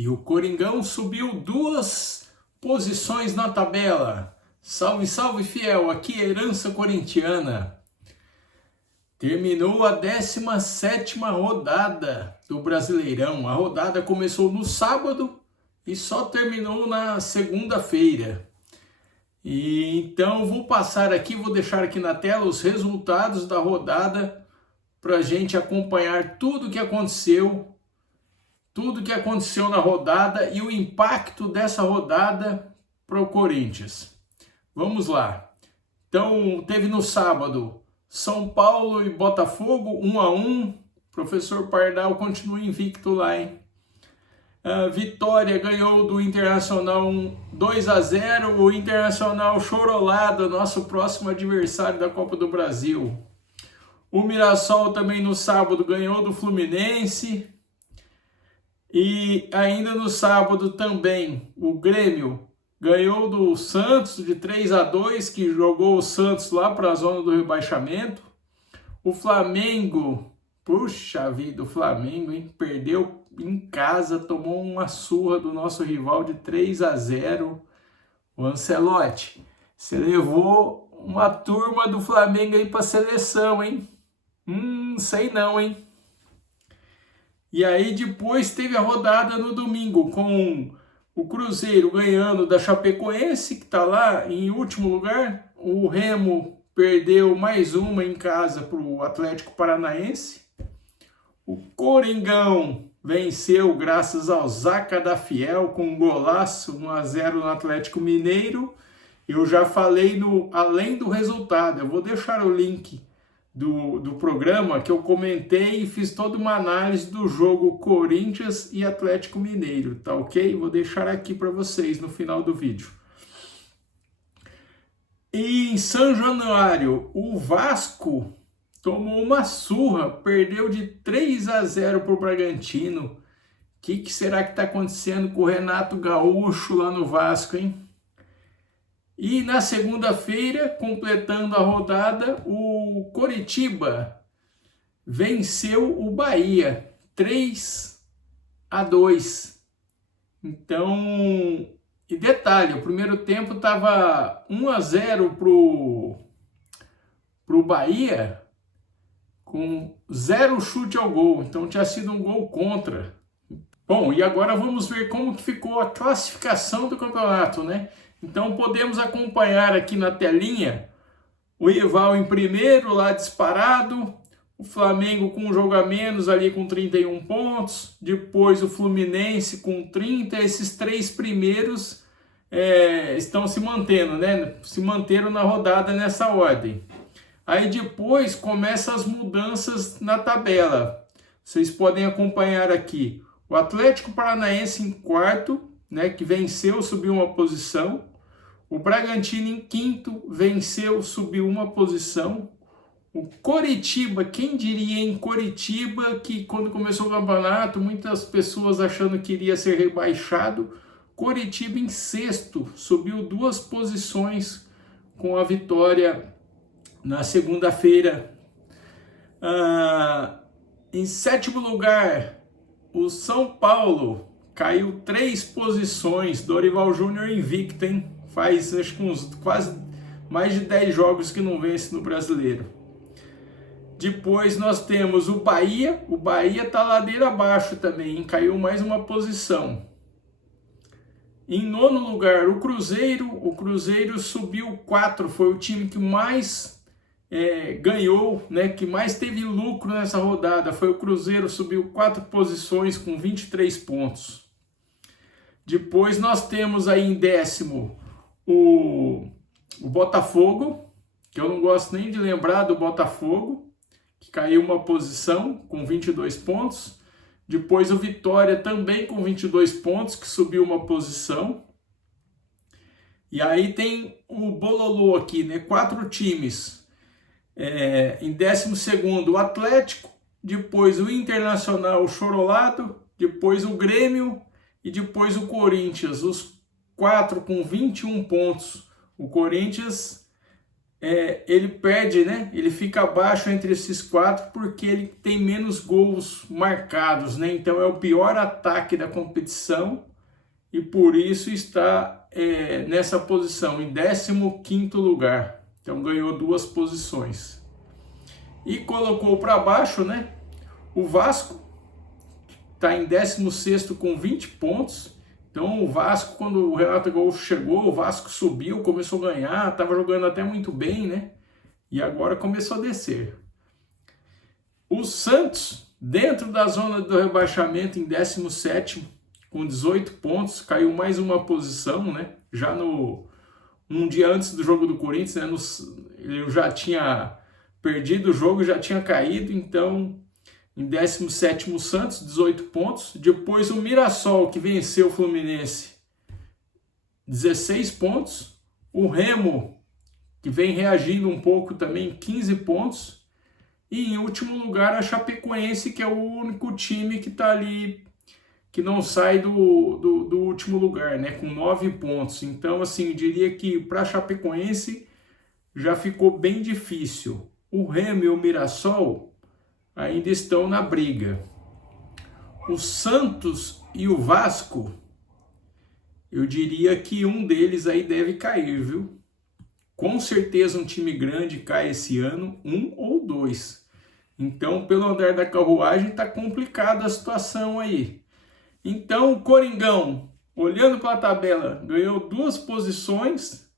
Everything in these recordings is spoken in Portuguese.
E o Coringão subiu 2 posições na tabela. Salve, salve, fiel! Aqui é Herança Corintiana. Terminou a 17ª rodada do Brasileirão. A rodada começou no sábado e só terminou na segunda-feira. E então vou passar aqui, vou deixar aqui na tela os resultados da rodada para a gente acompanhar tudo que aconteceu na rodada e o impacto dessa rodada para o Corinthians. Vamos lá. Então, teve no sábado São Paulo e Botafogo 1-1. Professor Pardal continua invicto lá, hein? Vitória ganhou do Internacional 2-0. O Internacional chorolado, nosso próximo adversário da Copa do Brasil. O Mirassol também no sábado ganhou do Fluminense. E ainda no sábado também o Grêmio ganhou do Santos de 3-2, que jogou o Santos lá para a zona do rebaixamento. O Flamengo, puxa vida, o Flamengo, hein, perdeu em casa, tomou uma surra do nosso rival de 3-0. O Ancelotti, você levou uma turma do Flamengo aí para a seleção, hein? Sei não, hein? E aí depois teve a rodada no domingo com o Cruzeiro ganhando da Chapecoense, que está lá em último lugar. O Remo perdeu mais uma em casa para o Atlético Paranaense. O Coringão venceu graças ao Zaca da Fiel com um golaço 1-0 no Atlético Mineiro. Eu já falei no além do resultado, eu vou deixar o link do programa que eu comentei e fiz toda uma análise do jogo Corinthians e Atlético Mineiro, tá ok? Vou deixar aqui para vocês no final do vídeo. E em São Januário, o Vasco tomou uma surra, perdeu de 3-0 para o Bragantino. O que será que está acontecendo com o Renato Gaúcho lá no Vasco, hein? E na segunda-feira, completando a rodada, o Coritiba venceu o Bahia 3-2. Então, e detalhe, o primeiro tempo estava 1-0 pro Bahia, com 0 chute ao gol. Então tinha sido um gol contra. Bom, e agora vamos ver como que ficou a classificação do campeonato, né? Então podemos acompanhar aqui na telinha o rival em primeiro, lá disparado, o Flamengo com um jogo a menos ali com 31 pontos, depois o Fluminense com 30, esses 3 primeiros estão se mantendo, né? Se manteram na rodada nessa ordem. Aí depois começam as mudanças na tabela. Vocês podem acompanhar aqui o Atlético Paranaense em quarto, né, que venceu, subiu uma posição. O Bragantino em quinto, venceu, subiu uma posição. O Coritiba, quem diria em Coritiba, que quando começou o campeonato, muitas pessoas achando que iria ser rebaixado. Coritiba em sexto, subiu 2 posições com a vitória na segunda-feira. Em sétimo lugar, o São Paulo caiu 3 posições. Dorival Júnior invicto, hein? Faz acho que quase mais de 10 jogos que não vence no Brasileiro. Depois nós temos o Bahia. O Bahia está ladeira abaixo também, hein? Caiu mais uma posição. Em nono lugar, o Cruzeiro. O Cruzeiro subiu 4, foi o time que mais ganhou, né? Que mais teve lucro nessa rodada. Foi o Cruzeiro, subiu 4 posições com 23 pontos. Depois nós temos aí em décimo o Botafogo, que eu não gosto nem de lembrar do Botafogo, que caiu uma posição com 22 pontos. Depois o Vitória também com 22 pontos, que subiu uma posição. E aí tem o bololô aqui, né? 4 times. Em 12º o Atlético, depois o Internacional, o chorolado, depois o Grêmio e depois o Corinthians. Os 4 com 21 pontos. O Corinthians ele perde, né? Ele fica abaixo entre esses 4 porque ele tem menos gols marcados, né? Então é o pior ataque da competição e por isso está nessa posição, em 15º lugar. Então ganhou 2 posições. E colocou para baixo, né? O Vasco está em 16º com 20 pontos. Então o Vasco, quando o Renato Gaúcho chegou, o Vasco subiu, começou a ganhar, estava jogando até muito bem, né? E agora começou a descer. O Santos, dentro da zona do rebaixamento, em 17º, com 18 pontos, caiu mais uma posição, né? Já um dia antes do jogo do Corinthians, né? Ele já tinha perdido o jogo, já tinha caído, então... Em 17º, o Santos, 18 pontos. Depois o Mirassol, que venceu o Fluminense, 16 pontos. O Remo, que vem reagindo um pouco também, 15 pontos. E em último lugar, a Chapecoense, que é o único time que está ali, que não sai do último lugar, né, com 9 pontos. Então, assim, eu diria que para a Chapecoense já ficou bem difícil. O Remo e o Mirassol ainda estão na briga. O Santos e o Vasco, eu diria que um deles aí deve cair, viu? Com certeza um time grande cai esse ano, 1 ou 2. Então, pelo andar da carruagem, tá complicada a situação aí. Então, o Coringão, olhando para a tabela, ganhou 2 posições.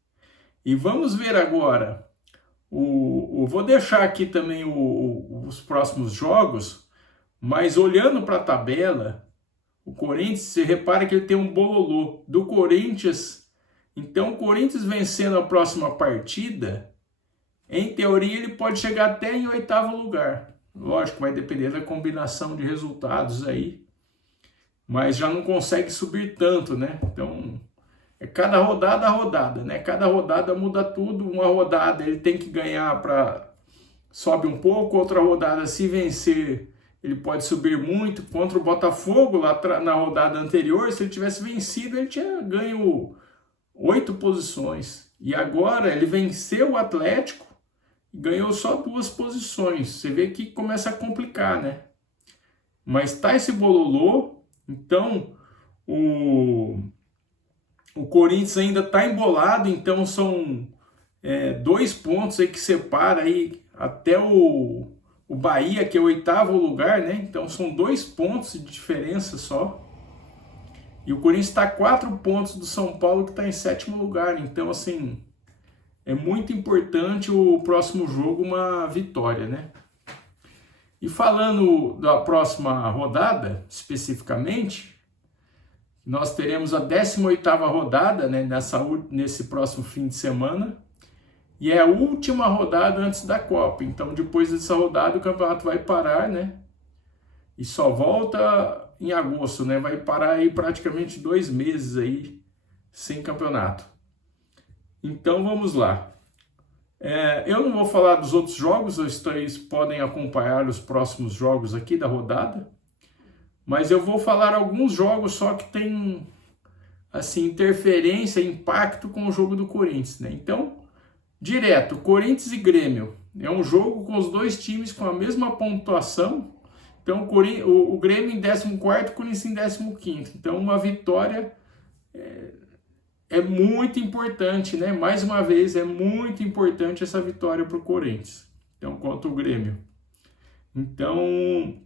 E vamos ver agora. Vou deixar aqui também os próximos jogos, mas olhando para a tabela, o Corinthians, você repara que ele tem um bololô do Corinthians. Então, o Corinthians vencendo a próxima partida, em teoria, ele pode chegar até em 8º lugar. Lógico, vai depender da combinação de resultados aí, mas já não consegue subir tanto, né? Então... é cada rodada a rodada, né? Cada rodada muda tudo. Uma rodada ele tem que ganhar para sobe um pouco, outra rodada, se vencer, ele pode subir muito. Contra o Botafogo, lá na rodada anterior, se ele tivesse vencido, ele tinha ganho 8 posições. E agora ele venceu o Atlético e ganhou só 2 posições. Você vê que começa a complicar, né? Mas tá esse bololô, então o Corinthians ainda está embolado, então são 2 pontos aí que separa aí até o Bahia, que é o 8º lugar, né? Então são 2 pontos de diferença só. E o Corinthians está a 4 pontos do São Paulo, que está em 7º lugar. Então, assim, é muito importante o próximo jogo uma vitória, né? E falando da próxima rodada, especificamente... nós teremos a 18ª rodada, né, nesse próximo fim de semana. E é a última rodada antes da Copa. Então, depois dessa rodada, o campeonato vai parar, né? E só volta em agosto, né? Vai parar aí praticamente 2 meses aí sem campeonato. Então, vamos lá. Eu não vou falar dos outros jogos, vocês podem acompanhar os próximos jogos aqui da rodada. Mas eu vou falar alguns jogos só que tem assim, interferência, impacto com o jogo do Corinthians, né? Então, direto, Corinthians e Grêmio. É um jogo com os 2 times com a mesma pontuação. Então, o Grêmio em 14º, o Corinthians em 15º. Então, uma vitória é muito importante, né? Mais uma vez, é muito importante essa vitória para o Corinthians. Então, contra o Grêmio. Então...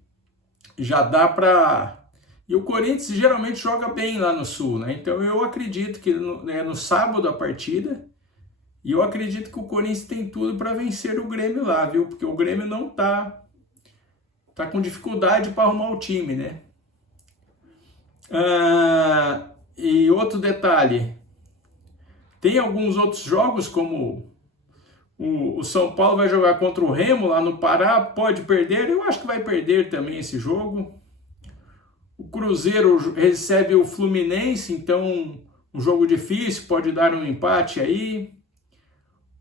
já dá para... E o Corinthians geralmente joga bem lá no Sul, né? Então eu acredito que no sábado a partida, e eu acredito que o Corinthians tem tudo para vencer o Grêmio lá, viu? Porque o Grêmio não tá com dificuldade para arrumar o time, né? E outro detalhe, tem alguns outros jogos, como o São Paulo vai jogar contra o Remo lá no Pará, pode perder, eu acho que vai perder também esse jogo. O Cruzeiro recebe o Fluminense, então um jogo difícil, pode dar um empate aí.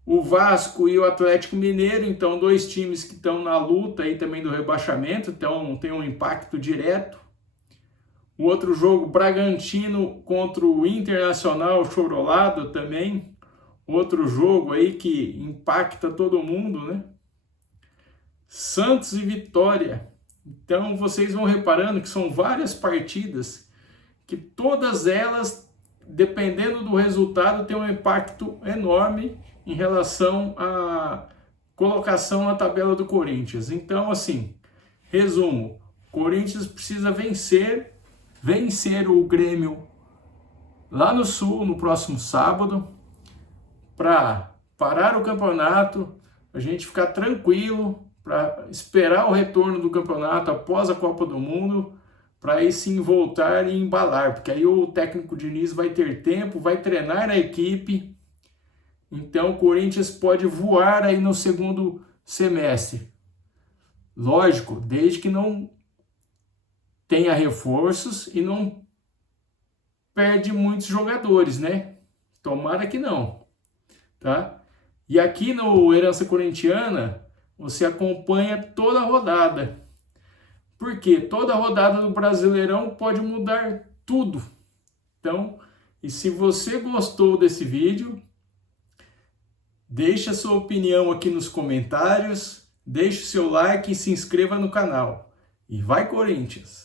O Vasco e o Atlético Mineiro, então 2 times que estão na luta aí também do rebaixamento, então tem um impacto direto. O outro jogo, Bragantino contra o Internacional Chorolado também. outro jogo aí que impacta todo mundo, né? Santos e Vitória. Então vocês vão reparando que são várias partidas que todas elas, dependendo do resultado, tem um impacto enorme em relação à colocação na tabela do Corinthians. Então, assim, resumo, Corinthians precisa vencer o Grêmio lá no Sul no próximo sábado, para parar o campeonato, a gente ficar tranquilo, para esperar o retorno do campeonato após a Copa do Mundo, para aí sim voltar e embalar, porque aí o técnico Diniz vai ter tempo, vai treinar a equipe, então o Corinthians pode voar aí no segundo semestre. Lógico, desde que não tenha reforços e não perde muitos jogadores, né? Tomara que não, tá? E aqui no Herança Corintiana, você acompanha toda a rodada. Porque toda a rodada do Brasileirão pode mudar tudo. Então, e se você gostou desse vídeo, deixe a sua opinião aqui nos comentários, deixe o seu like e se inscreva no canal. E vai Corinthians!